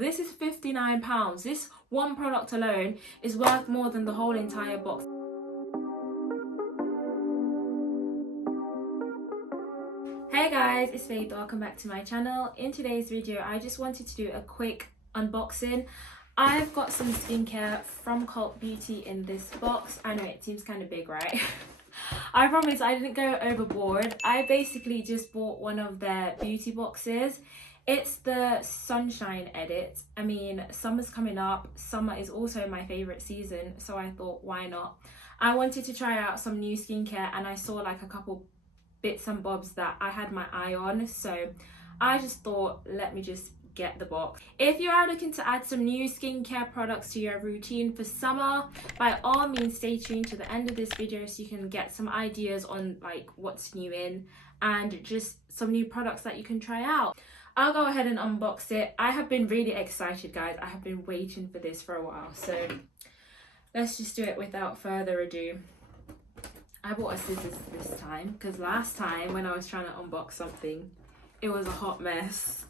This is £59. This one product alone is worth more than the whole entire box. Hey guys, it's Faith. Welcome back to my channel. In today's video, I just wanted to do a quick unboxing. I've got some skincare from Cult Beauty in this box. I know it seems kind of big, right? I promise I didn't go overboard. I basically just bought one of their beauty boxes. It's the Sunshine Edit. I mean, summer's coming up. Summer is also my favorite season, so I thought, why not? I wanted to try out some new skincare and I saw like a couple bits and bobs that I had my eye on, so I just thought, let me just get the box. If you are looking to add some new skincare products to your routine for summer, by all means stay tuned to the end of this video so you can get some ideas on like what's new in and just some new products that you can try out. I'll go ahead and unbox it. I have been really excited, guys. I have been waiting for this for a while, so let's just do it without further ado. I bought a scissors this time because last time when I was trying to unbox something, it was a hot mess.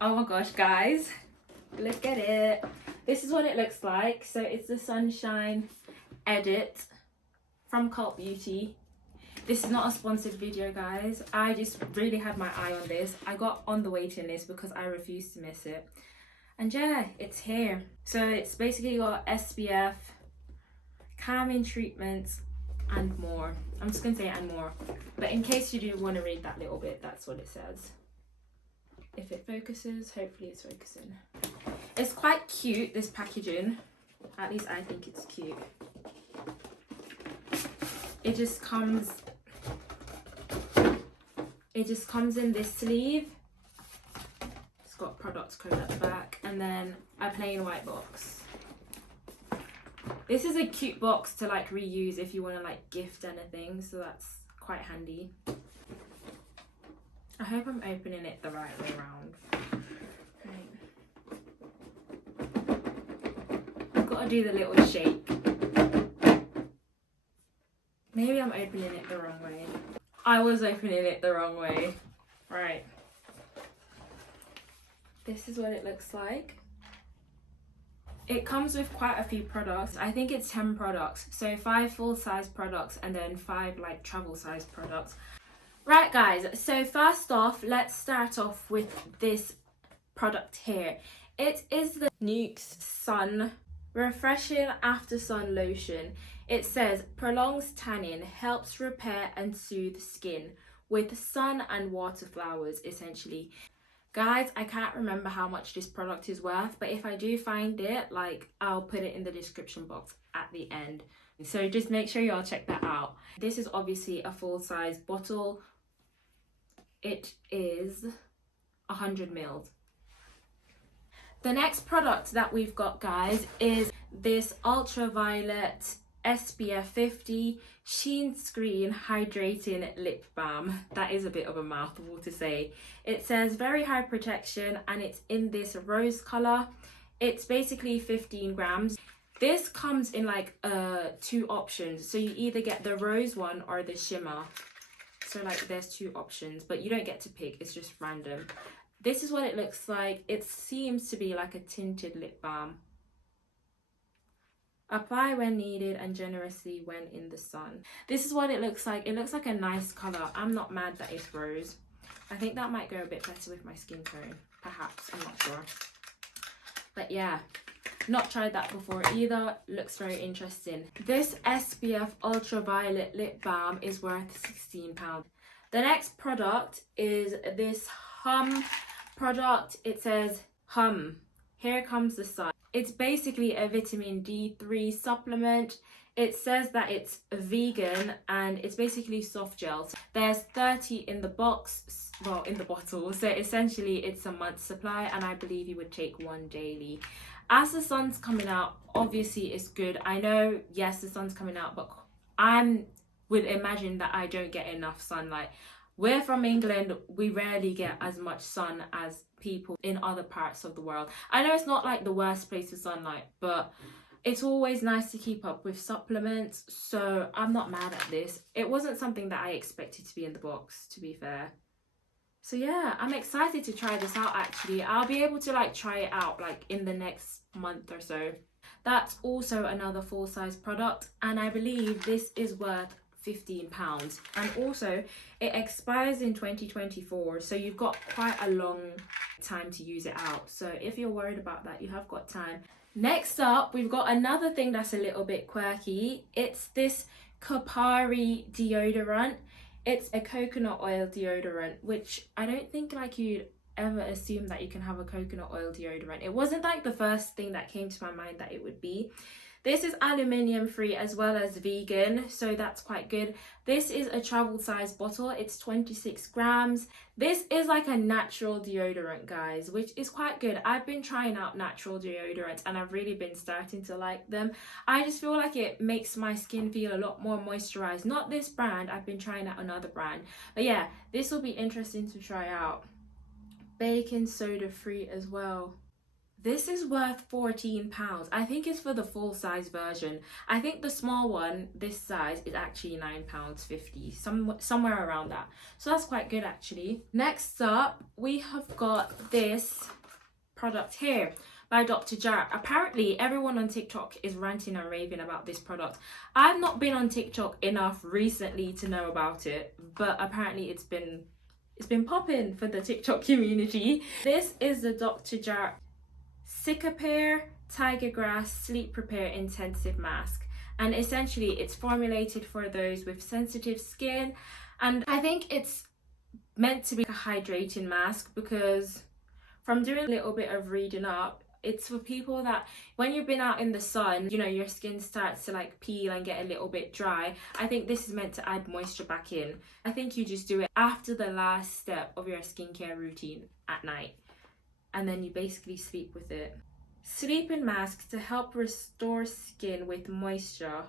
Oh my gosh, guys, look at it. This is what it looks like. So it's the Sunshine Edit from Cult Beauty. This is not a sponsored video, guys. I just really had my eye on this. I got on the waiting list because I refused to miss it. And yeah, it's here. So it's basically got SPF, calming treatments, and more. I'm just gonna say and more. But in case you do want to read that little bit, that's what it says. If it focuses, hopefully it's focusing. It's quite cute, this packaging. At least I think it's cute. It just comes in this sleeve. It's got product code at the back and then a plain white box. This is a cute box to like reuse if you want to like gift anything, so that's quite handy. I hope I'm opening it the right way around. Right. I've got to do the little shake. Maybe I'm opening it the wrong way. I was opening it the wrong way. Right. This is what it looks like. It comes with quite a few products. I think it's 10 products. So 5 full-size products and then 5 like travel-size products. Right guys, so first off, let's start off with this product here. It is the Nuxe Sun Refreshing After Sun Lotion. It says prolongs tanning, helps repair and soothe skin with sun and water flowers, essentially. Guys, I can't remember how much this product is worth, but if I do find it, like, I'll put it in the description box at the end. So just make sure y'all check that out. This is obviously a full-size bottle. It is 100 ml. The next product that we've got, guys, is this ultraviolet SPF 50 Sheen Screen Hydrating Lip Balm. That is a bit of a mouthful to say. It says very high protection and it's in this rose color. It's basically 15 grams. This comes in like 2 options. So you either get the rose one or the shimmer. So like there's 2 options, but you don't get to pick, it's just random. This is what it looks like. It seems to be like a tinted lip balm. Apply when needed and generously when in the sun. This is what it looks like. It looks like a nice color. I'm not mad that it's rose. I think that might go a bit better with my skin tone, perhaps, I'm not sure. But yeah, not tried that before either. Looks very interesting. This SPF Ultraviolet Lip Balm is worth £16. The next product is this Hum product. It says Hum, here comes the sun. It's basically a vitamin D3 supplement. It says that it's vegan and it's basically soft gels. There's 30 in the box, well, in the bottle. So essentially it's a month's supply and I believe you would take 1 daily. As the sun's coming out, obviously it's good. I know, yes, the sun's coming out, but I would imagine that I don't get enough sunlight. We're from England, we rarely get as much sun as people in other parts of the world. I know it's not like the worst place for sunlight, but it's always nice to keep up with supplements, so I'm not mad at this. It wasn't something that I expected to be in the box, to be fair. So yeah, I'm excited to try this out actually. I'll be able to like try it out like in the next month or so. That's also another full-size product, and I believe this is worth £15. And also it expires in 2024, so you've got quite a long time to use it out. So if you're worried about that, you have got time. Next up, we've got another thing that's a little bit quirky. It's this Kopari deodorant. It's a coconut oil deodorant, which I don't think like you'd ever assume that you can have a coconut oil deodorant. It wasn't like the first thing that came to my mind that it would be. This is aluminium free as well as vegan, so that's quite good. This is a travel size bottle. It's 26 grams. This is like a natural deodorant, guys, which is quite good. I've been trying out natural deodorants and I've really been starting to like them. I just feel like it makes my skin feel a lot more moisturized. Not this brand, I've been trying out another brand. But yeah, this will be interesting to try out. Baking soda free as well. This is worth £14. I think it's for the full size version. I think the small one, this size, is actually £9.50, somewhere around that. So that's quite good actually. Next up, we have got this product here by Dr. Jart. Apparently everyone on TikTok is ranting and raving about this product. I've not been on TikTok enough recently to know about it, but apparently it's been popping for the TikTok community. This is the Dr. Jart Cicapair Tiger Grass Sleep Repair Intensive Mask, and essentially it's formulated for those with sensitive skin, and I think it's meant to be a hydrating mask because from doing a little bit of reading up, it's for people that when you've been out in the sun, you know, your skin starts to like peel and get a little bit dry. I think this is meant to add moisture back in. I think you just do it after the last step of your skincare routine at night, and then you basically sleep with it. Sleeping mask to help restore skin with moisture.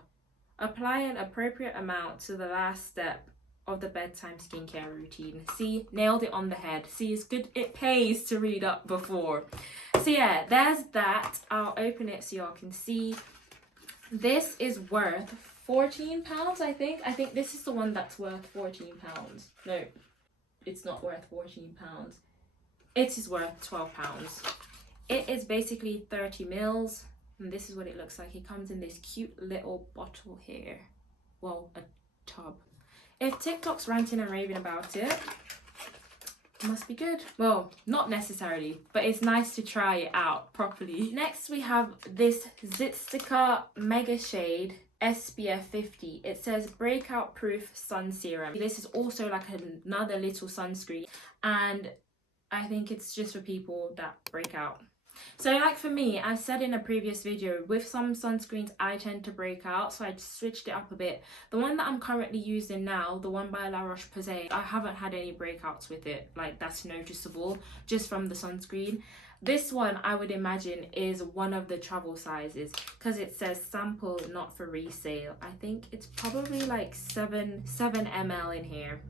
Apply an appropriate amount to the last step of the bedtime skincare routine. See, nailed it on the head. See, it's good, it pays to read up before. So yeah, there's that. I'll open it so y'all can see. This is worth £14, I think. I think this is the one that's worth £14. No, it's not worth £14. It is worth £12. It is basically 30 mils, and this is what it looks like. It comes in this cute little bottle here. Well, a tub. If TikTok's ranting and raving about it, it must be good. Well, not necessarily, but it's nice to try it out properly. Next, we have this Zitstica Mega Shade SPF 50. It says breakout proof sun serum. This is also like another little sunscreen, and I think it's just for people that break out. So like for me, I've said in a previous video, with some sunscreens I tend to break out, so I switched it up a bit. The one that I'm currently using now, the one by La Roche-Posay, I haven't had any breakouts with it, like that's noticeable just from the sunscreen. This one I would imagine is one of the travel sizes because it says sample not for resale. I think it's probably like 7 ml in here.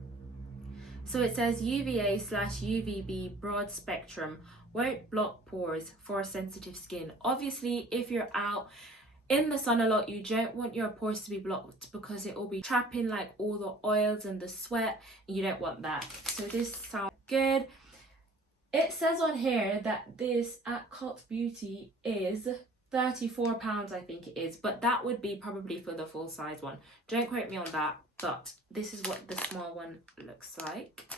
So it says UVA/UVB broad spectrum, won't block pores for sensitive skin. Obviously, if you're out in the sun a lot, you don't want your pores to be blocked because it will be trapping like all the oils and the sweat, and you don't want that. So this sounds good. It says on here that this at Cult Beauty is £34, I think it is, but that would be probably for the full size one. Don't quote me on that, but this is what the small one looks like.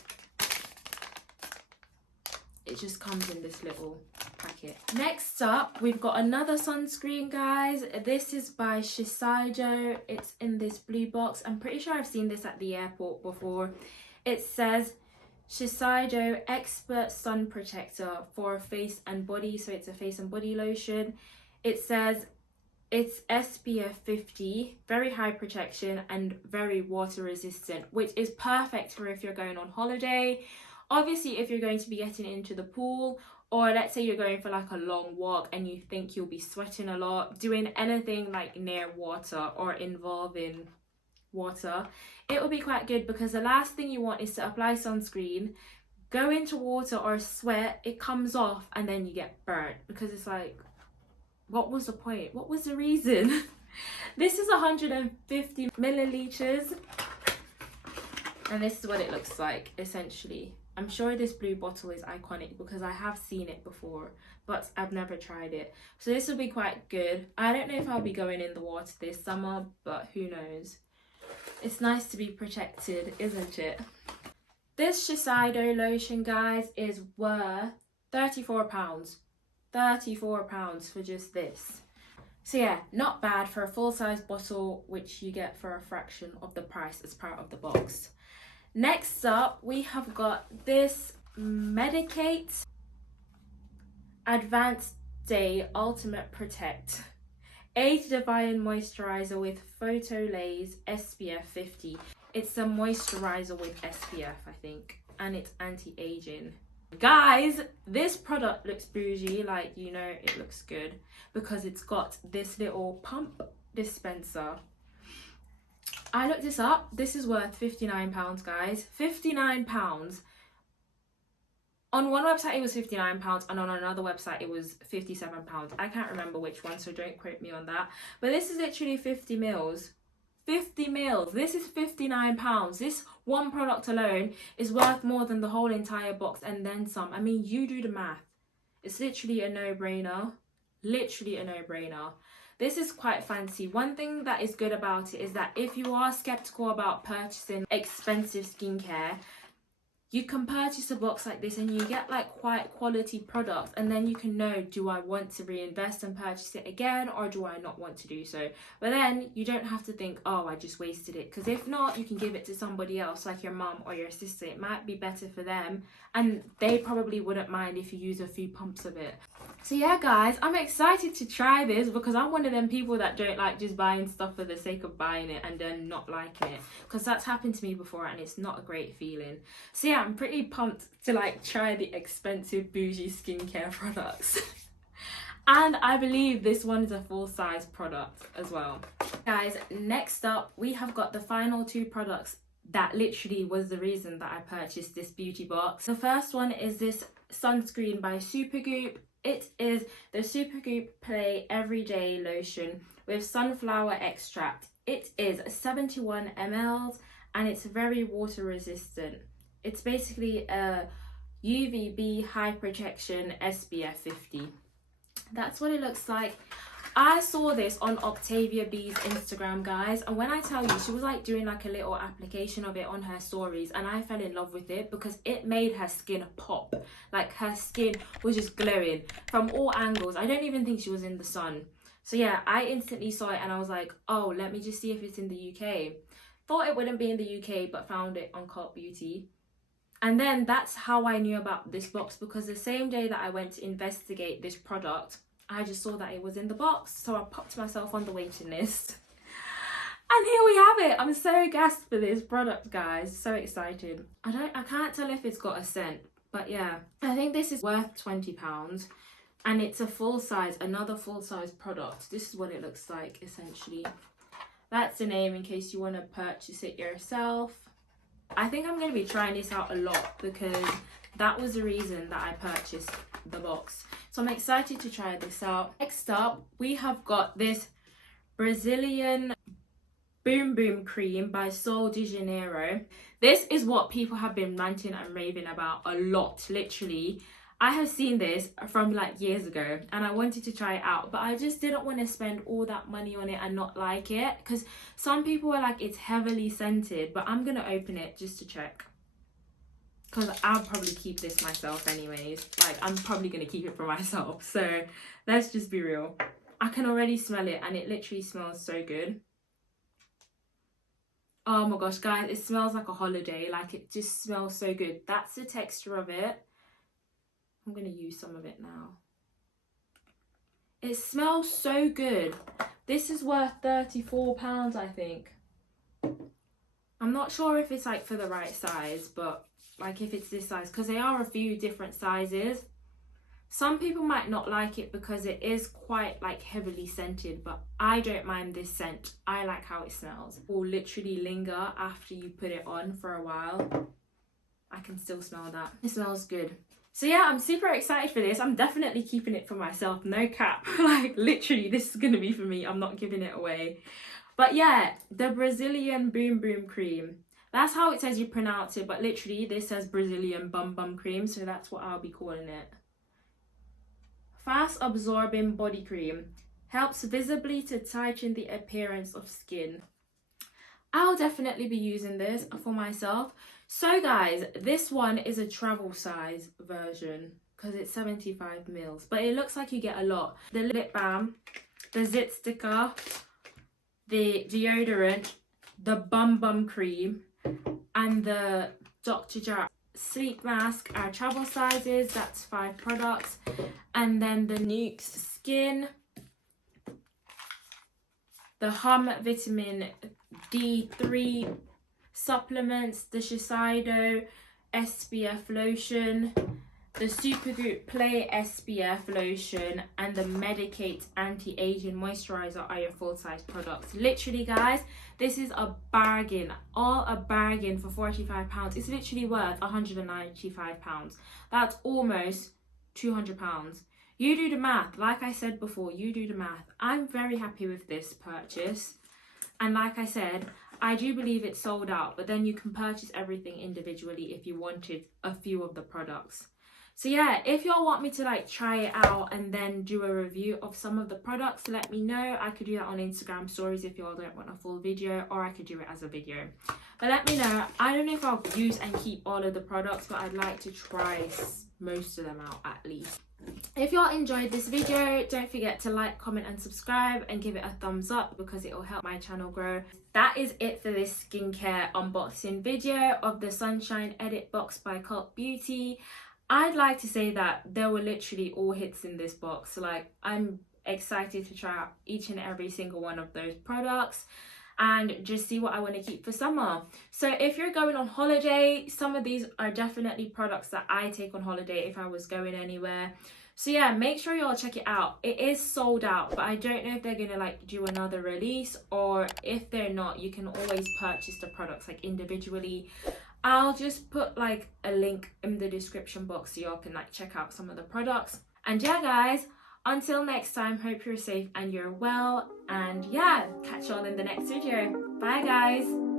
It just comes in this little packet. Next up, we've got another sunscreen, guys. This is by Shiseido. It's in this blue box. I'm pretty sure I've seen this at the airport before. It says Shiseido Expert Sun Protector for face and body. So it's a face and body lotion. It says it's SPF 50, very high protection and very water resistant, which is perfect for if you're going on holiday. Obviously, if you're going to be getting into the pool, or let's say you're going for like a long walk and you think you'll be sweating a lot, doing anything like near water or involving water, it will be quite good, because the last thing you want is to apply sunscreen, go into water or sweat, it comes off, and then you get burnt, because it's like, what was the point? What was the reason? This is 150 milliliters, and this is what it looks like essentially. I'm sure this blue bottle is iconic because I have seen it before, but I've never tried it. So this will be quite good. I don't know if I'll be going in the water this summer, but who knows. It's nice to be protected, isn't it? This Shiseido lotion, guys, is worth £34. £34 for just this. So yeah, not bad for a full-size bottle, which you get for a fraction of the price as part of the box. Next up, we have got this Medik8 Advanced Day Ultimate Protect Age Defying Moisturizer with Photolaze SPF 50. It's a moisturizer with SPF, I think, and it's anti-aging. Guys, this product looks bougie, like, you know, it looks good because it's got this little pump dispenser. I looked this up. This is worth £59, guys. £59. On one website it was £59, and on another website it was £57. I can't remember which one, so don't quote me on that. But this is literally 50 mils. 50 mils. This is £59. This one product alone is worth more than the whole entire box and then some. I mean, you do the math. It's literally a no-brainer. Literally a no-brainer. This is quite fancy. One thing that is good about it is that if you are skeptical about purchasing expensive skincare, you can purchase a box like this and you get like quite quality products, and then you can know, do I want to reinvest and purchase it again, or do I not want to do so? But then you don't have to think, oh, I just wasted it, because if not, you can give it to somebody else, like your mum or your sister. It might be better for them, and they probably wouldn't mind if you use a few pumps of it. So yeah, guys, I'm excited to try this because I'm one of them people that don't like just buying stuff for the sake of buying it and then not liking it, because that's happened to me before and it's not a great feeling. So yeah, I'm pretty pumped to like try the expensive bougie skincare products. And I believe this one is a full-size product as well. Guys, next up we have got the final two products that literally was the reason that I purchased this beauty box. The first one is this sunscreen by Supergoop. It is the Supergoop Play Everyday Lotion with sunflower extract. It is 71 ml and it's very water resistant. It's basically a UVB high protection SPF 50. That's what it looks like. I saw this on Octavia B's Instagram, guys, and when I tell you, she was like doing like a little application of it on her stories, and I fell in love with it because it made her skin pop. Like, her skin was just glowing from all angles. I don't even think she was in the sun. So yeah, I instantly saw it and I was like, oh, let me just see if it's in the UK. Thought it wouldn't be in the UK, but found it on Cult Beauty. And then that's how I knew about this box, because the same day that I went to investigate this product, I just saw that it was in the box, so I popped myself on the waiting list. And here we have it. I'm so gassed for this product, guys. So excited. I can't tell if it's got a scent, but yeah. I think this is worth £20, and it's a full-size, another full-size product. This is what it looks like, essentially. That's the name in case you want to purchase it yourself. I think I'm going to be trying this out a lot because that was the reason that I purchased the box. So I'm excited to try this out. Next up, we have got this Brazilian Boom Boom Cream by Sol de Janeiro. This is what people have been ranting and raving about a lot, literally. I have seen this from like years ago and I wanted to try it out, but I just didn't want to spend all that money on it and not like it, because some people were like, it's heavily scented, but I'm going to open it just to check. Because I'll probably keep this myself anyways. Like, I'm probably going to keep it for myself. So let's just be real. I can already smell it and it literally smells so good. Oh my gosh, guys, it smells like a holiday. Like, it just smells so good. That's the texture of it. I'm going to use some of it now. It smells so good. This is worth £34, I think. I'm not sure if it's like for the right size, but like if it's this size, because they are a few different sizes. Some people might not like it because it is quite like heavily scented, but I don't mind this scent. I like how it smells. It will literally linger after you put it on for a while. I can still smell that. It smells good. So yeah, I'm super excited for this. I'm definitely keeping it for myself, no cap. Like literally, this is gonna be for me. I'm not giving it away. But yeah, the Brazilian Boom Boom Cream. That's how it says you pronounce it, but literally this says Brazilian Bum Bum Cream, so that's what I'll be calling it. Fast absorbing body cream. Helps visibly to tighten the appearance of skin. I'll definitely be using this for myself. So guys, this one is a travel size version because it's 75 mils, but it looks like you get a lot. The lip balm, the zit sticker, the deodorant, the Bum Bum Cream, and the Dr. Jart sleep mask are travel sizes. That's 5 products. And then the Nuxe Skin, the Hum Vitamin D3 supplements, the Shiseido SPF lotion, the Supergoop Play SPF lotion, and the Medicate anti-aging moisturizer are your full-size products. Literally guys, this is a bargain, all a bargain for £45. It's literally worth £195. That's almost £200. You do the math. Like I said before, you do the math. I'm very happy with this purchase, and like I said, I do believe it's sold out, but then you can purchase everything individually if you wanted a few of the products. So yeah, if y'all want me to like try it out and then do a review of some of the products, let me know. I could do that on Instagram stories if y'all don't want a full video, or I could do it as a video. But let me know. I don't know if I'll use and keep all of the products, but I'd like to try most of them out at least. If y'all enjoyed this video, don't forget to like, comment and subscribe, and give it a thumbs up because it will help my channel grow. That is it for this skincare unboxing video of the Sunshine Edit Box by Cult Beauty. I'd like to say that there were literally all hits in this box. Like, I'm excited to try out each and every single one of those products and just see what I want to keep for summer. So if you're going on holiday, some of these are definitely products that I take on holiday if I was going anywhere. So yeah, make sure y'all check it out. It is sold out, but I don't know if they're gonna like do another release, or if they're not, you can always purchase the products like individually. I'll just put like a link in the description box so y'all can like check out some of the products. And yeah guys, until next time, hope you're safe and you're well, and yeah, catch y'all in the next video. Bye guys.